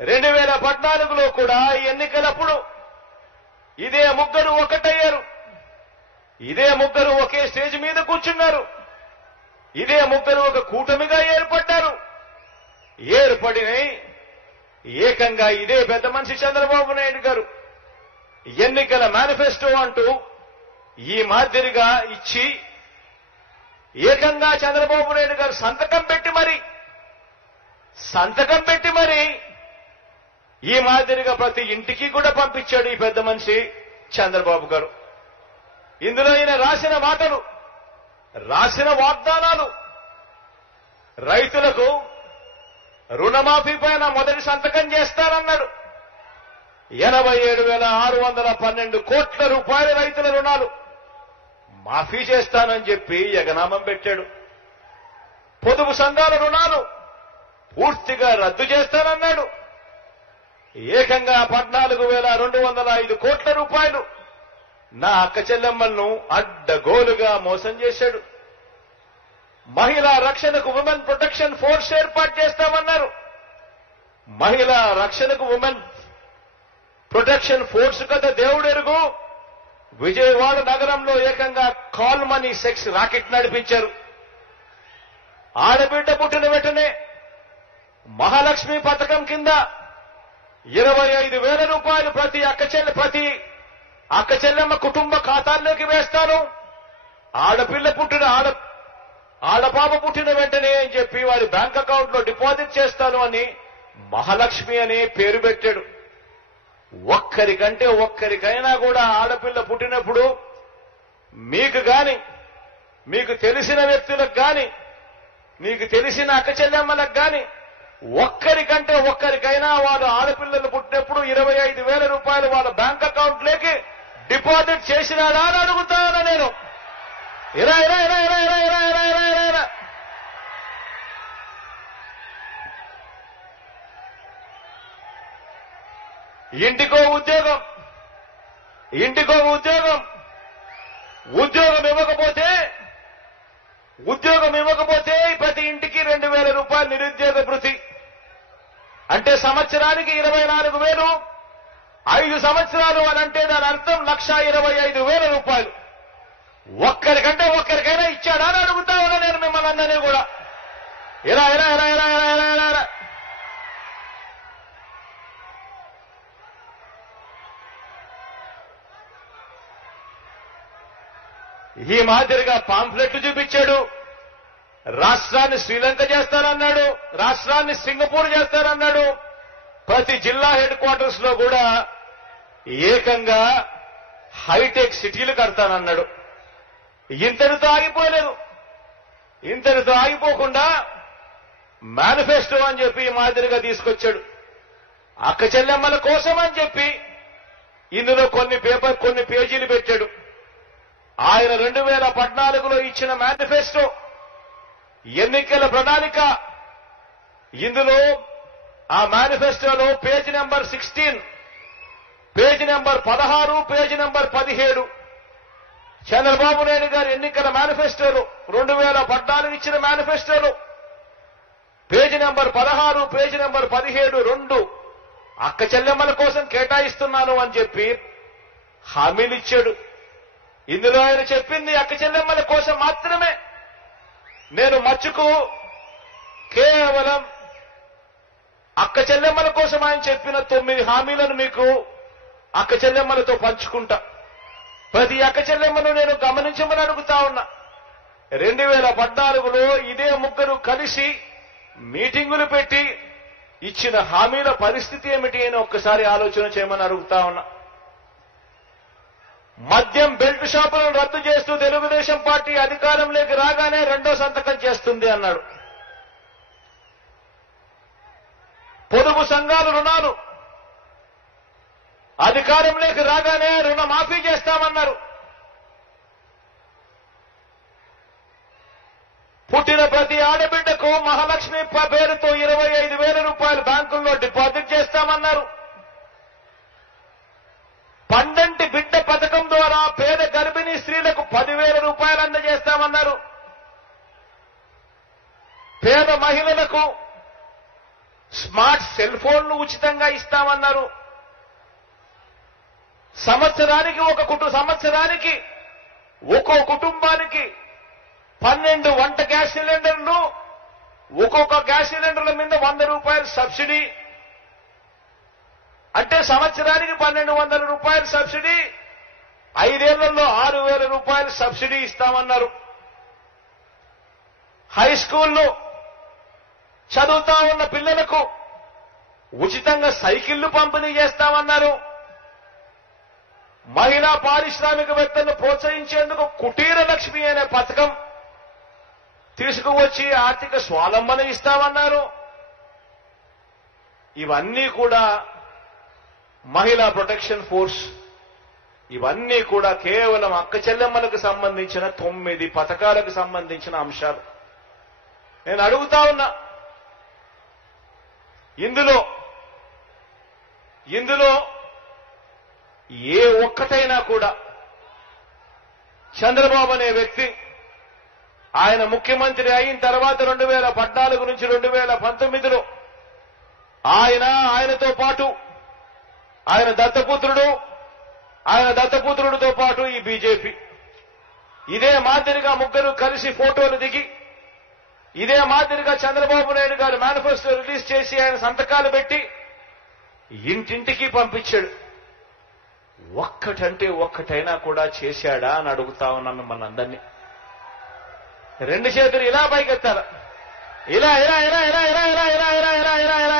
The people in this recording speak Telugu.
2014లో కూడా ఎన్నికలప్పుడు ఇదే ముగ్గురు ఒకటయ్యారు. ఇదే ముగ్గురు ఒకే స్టేజ్ మీద కూర్చున్నారు. ఇదే ముగ్గురు ఒక కూటమిగా ఏర్పడ్డారు. ఏర్పడి ఏకంగా ఇదే పెద్ద మనిషి చంద్రబాబు నాయుడు గారు ఎన్నికల మేనిఫెస్టో అంటూ ఈ మాదిరిగా ఇచ్చి ఏకంగా చంద్రబాబు నాయుడు గారు సంతకం పెట్టి మరి ఈ మాదిరిగా ప్రతి ఇంటికి కూడా పంపించాడు ఈ పెద్ద మనిషి చంద్రబాబు గారు. ఇందులో ఈయన రాసిన మాటలు, రాసిన వాగ్దానాలు, రైతులకు రుణమాఫీ పైన మొదటి సంతకం చేస్తానన్నాడు. 87,612 కోట్ల రూపాయల రైతుల రుణాలు మాఫీ చేస్తానని చెప్పి ఎగనామం పెట్టాడు. పొదుపు సంఘాల రుణాలు పూర్తిగా రద్దు చేస్తానన్నాడు. ఏకంగా 14,205 కోట్ల రూపాయలు నా అక్క చెల్లెమ్మలను అడ్డగోలుగా మోసం చేశాడు. మహిళా రక్షణకు ఉమెన్ ప్రొటెక్షన్ ఫోర్స్ ఏర్పాటు చేస్తామన్నారు. మహిళా రక్షణకు ఉమెన్ ప్రొటెక్షన్ ఫోర్స్ కథ దేవుడెరుగు. విజయవాడ నగరంలో ఏకంగా కాల్ మనీ సెక్స్ రాకెట్ నడిపించారు. ఆడబిడ్డ పుట్టిన వెంటనే మహాలక్ష్మి పథకం కింద 25,000 రూపాయలు ప్రతి అక్క చెల్లెమ్మ కుటుంబ ఖాతాల్లోకి వేస్తాను. ఆడపాప పుట్టిన వెంటనే అని చెప్పి వారి బ్యాంక్ అకౌంట్ లో డిపాజిట్ చేస్తాను అని మహాలక్ష్మి అని పేరు పెట్టాడు. ఒక్కరికైనా కూడా ఆడపిల్ల పుట్టినప్పుడు మీకు గాని, మీకు తెలిసిన వ్యక్తులకు గాని, మీకు తెలిసిన అక్క చెల్లెమ్మలకు గాని ఒక్కరికైనా వాళ్ళు ఆడపిల్లలు పుట్టినప్పుడు 25,000 రూపాయలు వాళ్ళ బ్యాంక్ అకౌంట్ లోకి డిపాజిట్ చేసినాడా అని అడుగుతాను నేను. ఇరా ఇంటికో ఉద్యోగం ఇవ్వకపోతే ప్రతి ఇంటికి 2,000 రూపాయలు నిరుద్యోగ భృతి అంటే సంవత్సరానికి 24,000. 5 సంవత్సరాలు అని అంటే దాని అర్థం 1,25,000 రూపాయలు. ఒక్కరికైనా ఇచ్చాడా అని అడుగుతా ఉన్నా నేను మిమ్మల్ని అందరినీ కూడా. ఇలా ఈ మాదిరిగా పాంఫ్లెట్లు చూపించాడు. రాష్ట్రాన్ని శ్రీలంక చేస్తారన్నాడు, రాష్ట్రాన్ని సింగపూర్ చేస్తారన్నాడు. ప్రతి జిల్లా హెడ్ క్వార్టర్స్ లో కూడా ఏకంగా హైటెక్ సిటీలు కడతానన్నాడు. ఇంతటితో ఆగిపోకుండా మేనిఫెస్టో అని చెప్పి ఈ మాదిరిగా తీసుకొచ్చాడు. అక్క చెల్లెమ్మల కోసం అని చెప్పి ఇందులో కొన్ని పేజీలు పెట్టాడు. ఆయన 2014లో ఇచ్చిన మేనిఫెస్టో ఎన్నికల ప్రణాళిక. ఇందులో ఆ మేనిఫెస్టోలో page number 16, page number 16, page number 17 Chandrababu Naidu గారి ఎన్నికల మేనిఫెస్టోలో 2014 ఇచ్చిన మేనిఫెస్టోలో పేజీ నెంబర్ 16, పేజీ నెంబర్ 17 2 అక్క చెల్లెమ్మల కోసం కేటాయిస్తున్నాను అని చెప్పి హామీలు ఇచ్చాడు. ఇందులో ఆయన చెప్పింది అక్క చెల్లెమ్మల కోసం మాత్రమే. నేను మచ్చుకు కేవలం అక్క చెల్లెమ్మల కోసం ఆయన చెప్పిన 9 హామీలను మీకు అక్క చెల్లెమ్మలతో పంచుకుంటా. ప్రతి అక్క చెల్లెమ్మను నేను గమనించమని అడుగుతా ఉన్నా. 2014లో ఇదే ముగ్గురు కలిసి మీటింగులు పెట్టి ఇచ్చిన హామీల పరిస్థితి ఏమిటి అని ఒక్కసారి ఆలోచన చేయమని అడుగుతా ఉన్నా. మద్యం బెల్ట్ షాపులను రద్దు చేస్తూ తెలుగుదేశం పార్టీ అధికారంలోకి రాగానే 2వ సంతకం చేస్తుంది అన్నాడు. పొదుపు సంఘాల రుణాలు అధికారంలోకి రాగానే రుణమాఫీ చేస్తామన్నారు. పుట్టిన ప్రతి ఆడబిడ్డకు మహాలక్ష్మి పేరుతో 25,000 రూపాయలు బ్యాంకుల్లో డిపాజిట్ చేస్తామన్నారు. పండంటి బిడ్డ పథకం ద్వారా పేద గర్భిణీ స్త్రీలకు 10,000 రూపాయలు అందజేస్తామన్నారు. పేద మహిళలకు స్మార్ట్ సెల్ ఫోన్లు ఉచితంగా ఇస్తామన్నారు. సంవత్సరానికి ఒక్కో కుటుంబానికి 12 వంట గ్యాస్ సిలిండర్లు, ఒక్కొక్క గ్యాస్ సిలిండర్ల మీద 100 రూపాయలు సబ్సిడీ. అంటే సంవత్సరానికి 1200 రూపాయలు సబ్సిడీ, 5 ఏళ్లలో 6000 రూపాయలు సబ్సిడీ ఇస్తామన్నారు. హై స్కూల్లో చదువుతా ఉన్న పిల్లలకు ఉచితంగా సైకిళ్లు పంపిణీ చేస్తామన్నారు. మహిళా పారిశ్రామికవేత్తలను ప్రోత్సహించేందుకు కుటీర లక్ష్మి అనే పథకం తీసుకువచ్చి ఆర్థిక స్వావలంబన ఇస్తామన్నారు. ఇవన్నీ కూడా మహిళా ప్రొటెక్షన్ ఫోర్స్, ఇవన్నీ కూడా కేవలం అక్క చెల్లెమ్మలకు సంబంధించిన 9 పథకాలకు సంబంధించిన అంశాలు. నేను అడుగుతా ఉన్నా, ఇందులో ఏ ఒక్కటైనా కూడా చంద్రబాబు అనే వ్యక్తి ఆయన ముఖ్యమంత్రి అయిన తర్వాత 2014 నుంచి 2019లో ఆయనతో పాటు ఆయన దత్తపుత్రుడితో పాటు ఈ బీజేపీ ఇదే మాదిరిగా ముగ్గురు కలిసి ఫోటోలు దిగి, ఇదే మాదిరిగా చంద్రబాబు నాయుడు గారు మేనిఫెస్టో రిలీజ్ చేసి ఆయన సంతకాలు పెట్టి ఇంటింటికి పంపించాడు. ఒక్కటైనా కూడా చేశాడా అని అడుగుతా ఉన్నాను మిమ్మల్ని అందరినీ. 2 చేతులు ఇలా పైకెత్తారా, ఇలా ఇలా ఇలా ఇలా ఇలా ఇలా ఇలా ఇలా ఇలా ఇలా ఇలా